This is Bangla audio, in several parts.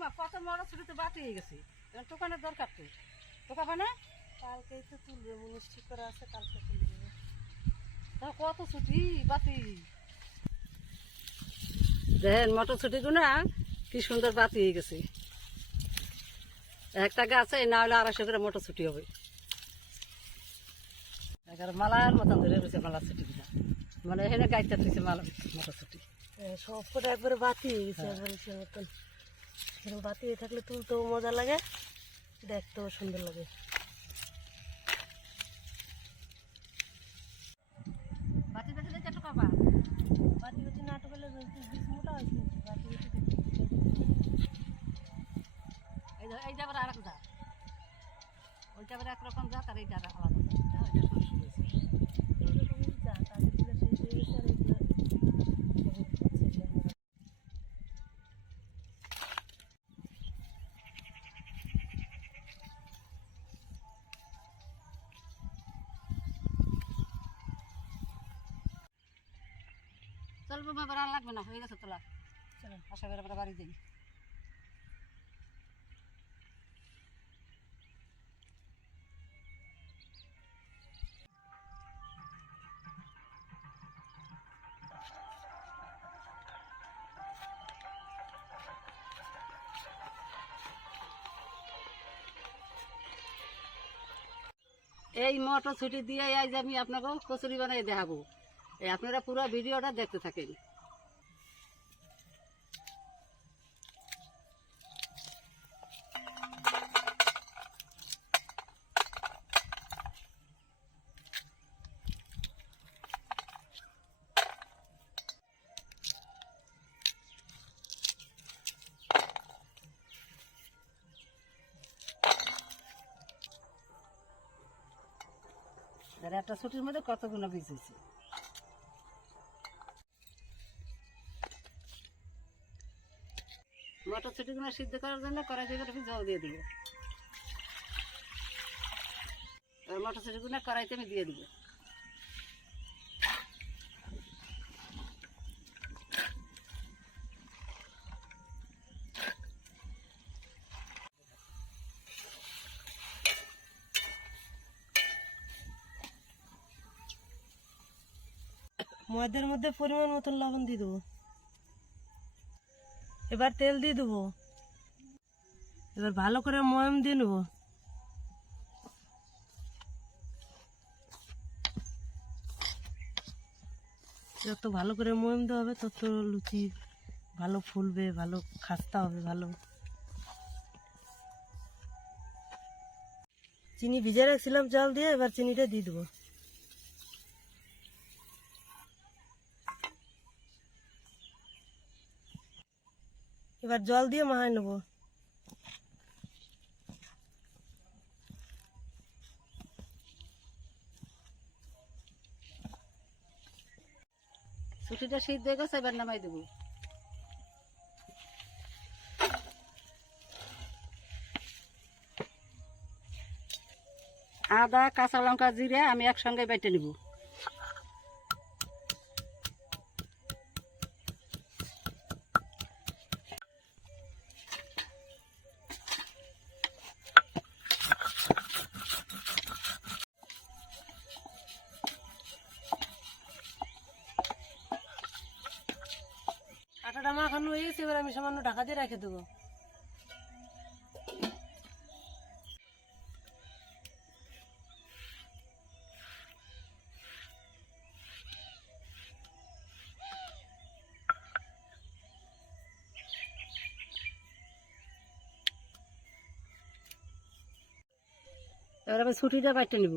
মা কত মরা বাতি হয়ে গেছে। এখন দরকার তো না কালকেই তো তুলবে মিষ্টি করা আছে কালকে তুলে দেবে তা কত ছুটি? বাতি। দেখেন কি সুন্দর বাতি হয়ে গেছে। একটা গাছে না হলে আড়াইশো করে মটরছুটি হবে। এগারো মালার মতন ধরে রয়েছে মালার ছুটি গুলা মানে এখানে গাইতে মালা মটরছুটি হ্যাঁ, সব কটা একবারে বাতি হয়ে গেছে একবারে সে মতন। এরকম বাতি থাকলে তুলতেও মজা লাগে দেখতেও সুন্দর লাগে। বাবার আর লাগবে না, হয়ে গেছে তোলা। আশা বাড়ি এই মটর ছুটি দিয়ে আজ আমি আপনাকে কচুরি বানাই দেখাবো। আপনারা পুরো ভিডিওটা দেখতে থাকেন। আর একটা ছুটির মধ্যে কতগুলো বীজ হয়েছে? মটর ছুটিগুলো সিদ্ধ করার জন্য কড়াই দিয়ে একটু জল দিয়ে দিব। আর মটর ছুটিগুলো কড়াইতে আমি দিয়ে দিব। মধ্যে পরিমাণ মতন লবণ দিয়ে দেবো। এবার তেল দিয়ে দেবো। এবার ভালো করে ময়ম দিয়ে নেব। যত ভালো করে ময়ম দেওয়া হবে, তত লুচি ভালো ফুলবে, ভালো খাস্তা হবে, ভালো। চিনি ভিজে রাখছিলাম জল দিয়ে, এবার চিনিটা দিয়ে দেবো। এবার জল দিয়ে মাহায় নেব। ছুটিটা সিদ্ধ হয়ে গেছে, এবার নামাই দেবো। আদা, কাঁচা লঙ্কা, জিরে আমি একসঙ্গে বেটে নিব। আটাটা মাখানো হয়ে গেছে এবার আমি সামান্য ঢাকা দিয়ে রেখে দেবো। এবার আমি ছুটিটা বেটে নিব।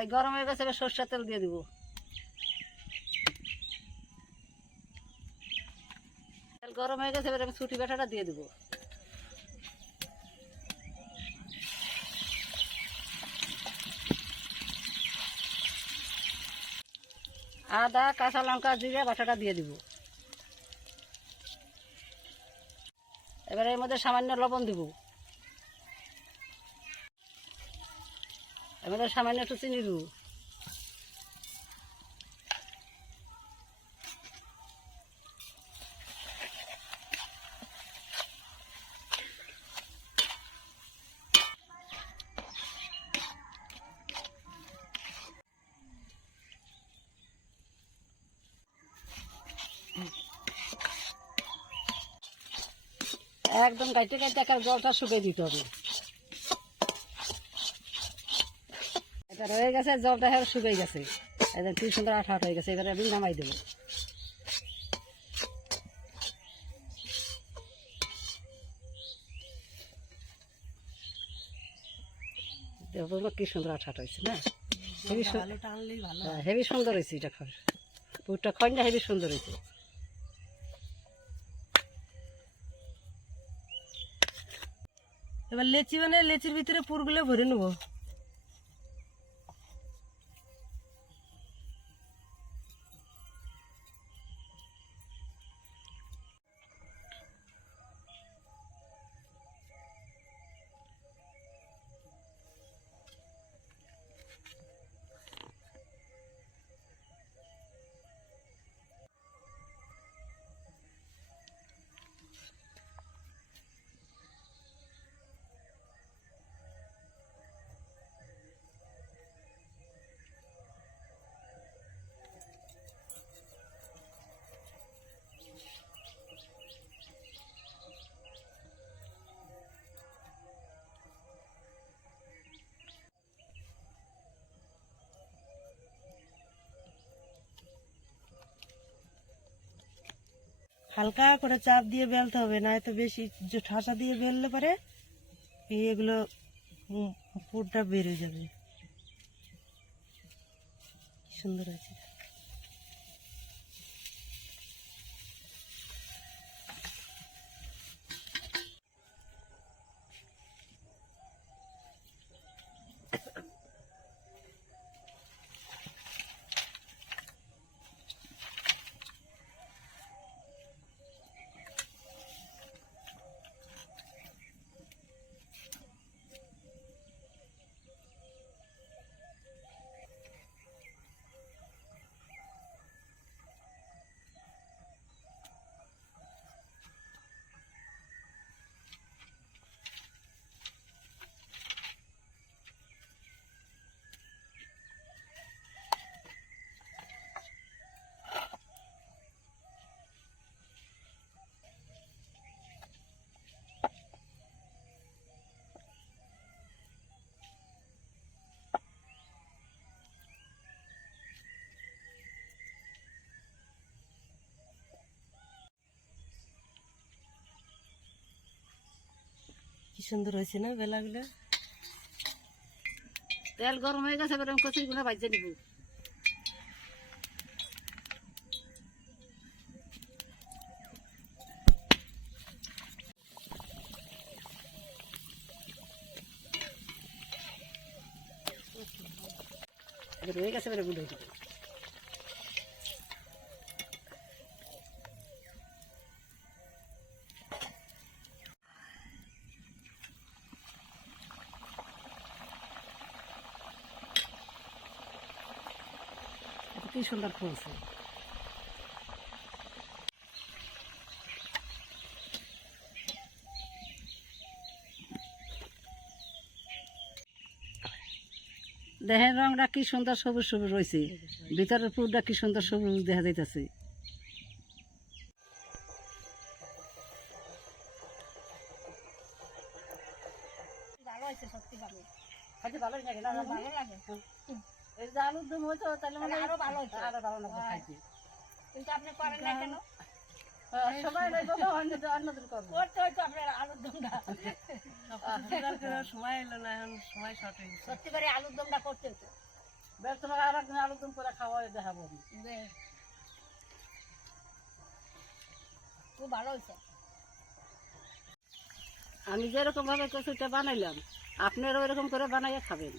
তাই গরম হয়ে গেছে সর্ষের তেল দিয়ে দিব। তেল গরম হয়ে গেছে আমি ছুটি বেটাটা দিয়ে দিব। আদা, কাঁচা লঙ্কা, জিরে, বাটাটা দিয়ে দিব। এবারে এর মধ্যে সামান্য লবণ দিব। মধ্যে সামান্য একটু চিনি দিব। একদম গাইতে গাইতে একটা জলটা শুকিয়ে দিতে হবে। এটা রয়ে গেছে জলটা শুকিয়ে গেছে। একদম কি সুন্দর আঠা আঠা হয়ে গেছে এবারে আমি নামাই দেবো। কি সুন্দর আঠা আঠা হয়েছে না? ভালো হ্যাঁ, হেবি সুন্দর হয়েছে এটা খাওয়ার। পুরটা খন্ডা হেবি সুন্দর হয়েছে। এবার লেচি মানে লেচির ভিতরে পুরগুলো ভরে নেব। হালকা করে চাপ দিয়ে বেলতে হবে না তো বেশি ঠাসা দিয়ে বেললে পরে এগুলো পুরটা বেড়ে যাবে। সুন্দর আছে সুন্দর হয়েছে না বেলাগুলো? তেল গরম হয়ে গেছে, এবার আমি কচুরিগুলো ভাজতে নিব। রয়ে গেছে, এবারে গুলো কি সুন্দর ফুলছে দেহের রংটা কি সুন্দর সবুজ সবুজ রয়েছে। ভিতরের পুরটা কি সুন্দর সবুজ দেখা যাইতেছে। ভালো লাগে না? ভালো লাগে। এই আলুর দম হয়েছে তাহলে মানে আরও ভালো হতো। আরও ভালো লাগবে খাইতে কিন্তু আপনি করেন না কেন? হ্যাঁ, নাই বাবা অন্য অন্যদিন করব করতে হয়তো আপনার আলুর দমটা। সময় এলো না এখন সময় শর্ট হয়ে গেছে। সত্যি করে আলুর দমটা করতে হতো বেশ তোমাকে আর একদিন আলুর দম করে খাওয়া দেখাবো। আমি খুব ভালো হয়েছে। আমি যেরকম ভাবে কচুটা বানাইলাম আপনারা ওইরকম করে বানাইয়া খাবেন।